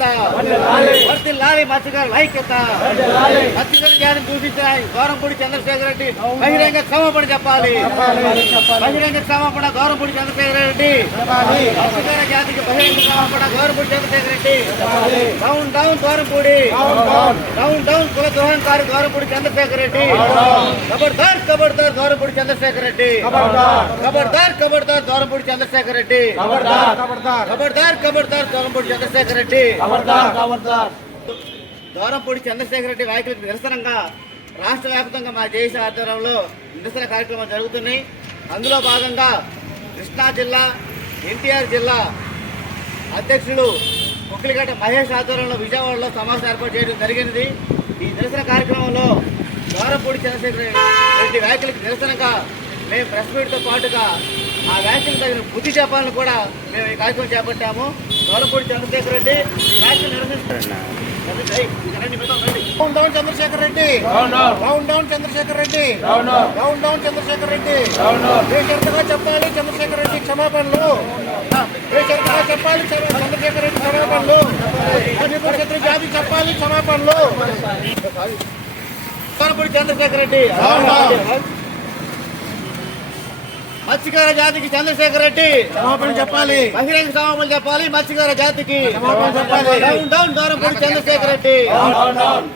ఐక్యత. వర్తిల్లాలి మత్స్యకారుల ఐక్యత. మత్స్యకారుల జాతిని దూషించిన గౌరంపూడి చంద్రశేఖర్ రెడ్డి. బహిరంగ క్షమాపణ చెప్పాలి. బహిరంగ క్షమాపణ గౌరంపూడి చంద్రశేఖర్ రెడ్డి. మత్స్యకార జాతికి బహిరంగ క్షమాపణ Gaurampudi Chandrasekhar Reddy. Down down Gaurampudi. Down down కుల దోహంకారి గౌరంపూడి చంద్రశేఖర్ రెడ్డి. ఖబర్దార్ ఖబర్దార్ గౌరంపూడి చంద్రశేఖర్ రెడ్డి. ఖబర్దార్ ఖబర్దార్ గౌరంపూడి చంద్రశేఖర్ రెడ్డి. ఖబర్దార్ ఖబర్దార్ గౌరంపూడి చంద్రశేఖర్ రెడ్డి. దూరంపూడి చంద్రశేఖర్ రెడ్డి వ్యాఖ్యలకు నిరసనంగా రాష్ట్ర వ్యాప్తంగా మా దేశ ఆధ్వర్యంలో నిరసన కార్యక్రమాలు జరుగుతున్నాయి. అందులో భాగంగా కృష్ణా జిల్లా ఎన్టీఆర్ జిల్లా అధ్యక్షులు ముక్కిలిగడ్డ మహేష్ ఆధ్వర్యంలో విజయవాడలో సమావేశం ఏర్పాటు చేయడం జరిగినది. ఈ నిరసన కార్యక్రమంలో దూరంపూడి చంద్రశేఖర్ రెడ్డి వ్యాఖ్యలకు నిరసనగా మేము ప్రెస్ మీట్తో పాటుగా ఆ వ్యాఖ్యలు తగిన బుద్ధి చెప్పాలని కూడా మేము ఈ కార్యక్రమం చేపట్టాము. Durampudi Chandrasekhar Reddy down down Chandrasekhar Reddy down down Chandrasekhar Reddy. Down down Chandrasekhar Reddy. బేషరతుగా చెప్పాలి చంద్రశేఖర్ రెడ్డి క్షమాపణలు. బేషరతుగా చెప్పాలి చంద్ర- చంద్రశేఖర్ రెడ్డి క్షమాపణలు. క్షత్రియ జాతి చెప్పాలి క్షమాపణలు. కోనపూడి చంద్రశేఖర్ రెడ్డి. మత్స్యకార జాతికి చంద్రశేఖర్ రెడ్డి. క్షమాపణ చెప్పాలి. బహిరంగ క్షమాపణలు చెప్పాలి మత్స్యకార జాతికి. క్షమాపణ చెప్పాలి. Down down Durampudi Chandrasekhar Reddy.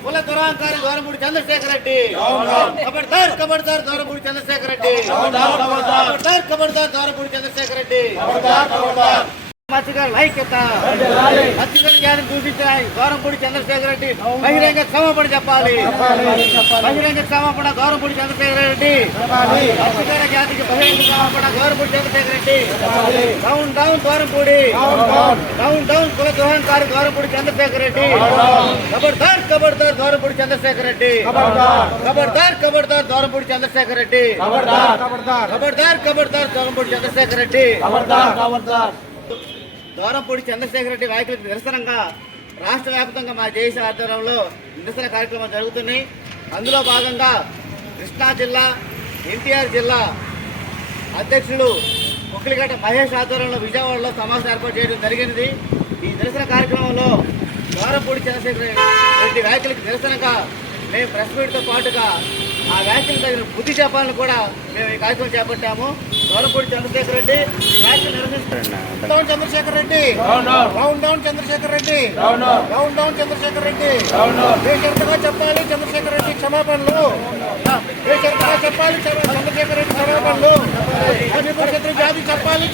కుల దురాంకారి దూరంపూడి చంద్రశేఖర్ రెడ్డి. కబడ్దార్ కబడ్దార్ దూరంపూడి చంద్రశేఖర్ రెడ్డి. కబడ్దార్ కబడ్దార్. దూరంపూడి చంద్రశేఖర్ రెడ్డి. మత్స్యకారుల ఐక్యత. మత్స్యకారుల జాతిని దూషించిన గౌరంపూడి చంద్రశేఖర్ రెడ్డి. బహిరంగ క్షమాపణ చెప్పాలి. బహిరంగ క్షమాపణ గౌరంపూడి చంద్రశేఖర్ రెడ్డి. మత్స్యకార జాతికి బహిరంగ క్షమాపణ Gaurampudi Chandrasekhar Reddy. Down down Gaurampudi. Down. Down కుల దోహంకారి గౌరంపూడి చంద్రశేఖర్ రెడ్డి. ఖబర్దార్ ఖబర్దార్ గౌరంపూడి చంద్రశేఖర్ రెడ్డి. ఖబర్దార్ ఖబర్దార్ గౌరంపూడి చంద్రశేఖర్ రెడ్డి. ఖబర్దార్ ఖబర్దార్ గౌరంపూడి చంద్రశేఖర్ రెడ్డి. దూరంపూడి చంద్రశేఖర రెడ్డి వ్యాఖ్యలకు నిరసనంగా రాష్ట్ర వ్యాప్తంగా మా దేశ ఆధ్వర్యంలో నిరసన కార్యక్రమాలు జరుగుతున్నాయి. అందులో భాగంగా కృష్ణా జిల్లా ఎన్టీఆర్ జిల్లా అధ్యక్షులు ముక్కిలిగడ్డ మహేష్ ఆధ్వర్యంలో విజయవాడలో సమావేశం ఏర్పాటు చేయడం జరిగినది. ఈ నిరసన కార్యక్రమంలో దూరంపూడి చంద్రశేఖర రెడ్డి వ్యాఖ్యలకు నిరసనగా మేము ప్రెస్ మీట్తో పాటుగా ఆ వ్యాఖ్యలు తగిన బుద్ధి చెప్పాలని కూడా మేము ఈ కార్యక్రమం చేపట్టాము. దూరంపూడి చంద్రశేఖర్ రెడ్డి ఈ వ్యాఖ్యలు నిర్వహిస్తున్నారు down Chandrashekar Reddy. Down down Chandrashekar Reddy. Down down Chandrashekar Reddy. బేషరతుగా చెప్పాలి చంద్రశేఖర్ రెడ్డి క్షమాపణలు. బేషరతుగా చెప్పాలి చంద్ర- చంద్రశేఖర్ రెడ్డి క్షమాపణలు. జాతి చెప్పాలి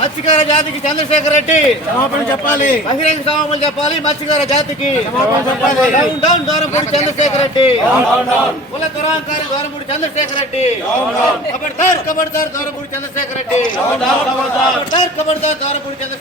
మత్స్యకార జాతికి చంద్రశేఖర్ రెడ్డి. చెప్పాలి. బహిరంగ క్షమాపణలు చెప్పాలి మత్స్యకార జాతికి. Down down Durampudi Chandrashekar Reddy. కుల దురాంకారి దూరంపూడి చంద్రశేఖర్ రెడ్డి. ఖబర్దార్ ఖబర్దార్ దూరంపూడి చంద్రశేఖర్ రెడ్డి. ఖబర్దార్ ఖబర్దార్ దూరంపూడి చంద్ర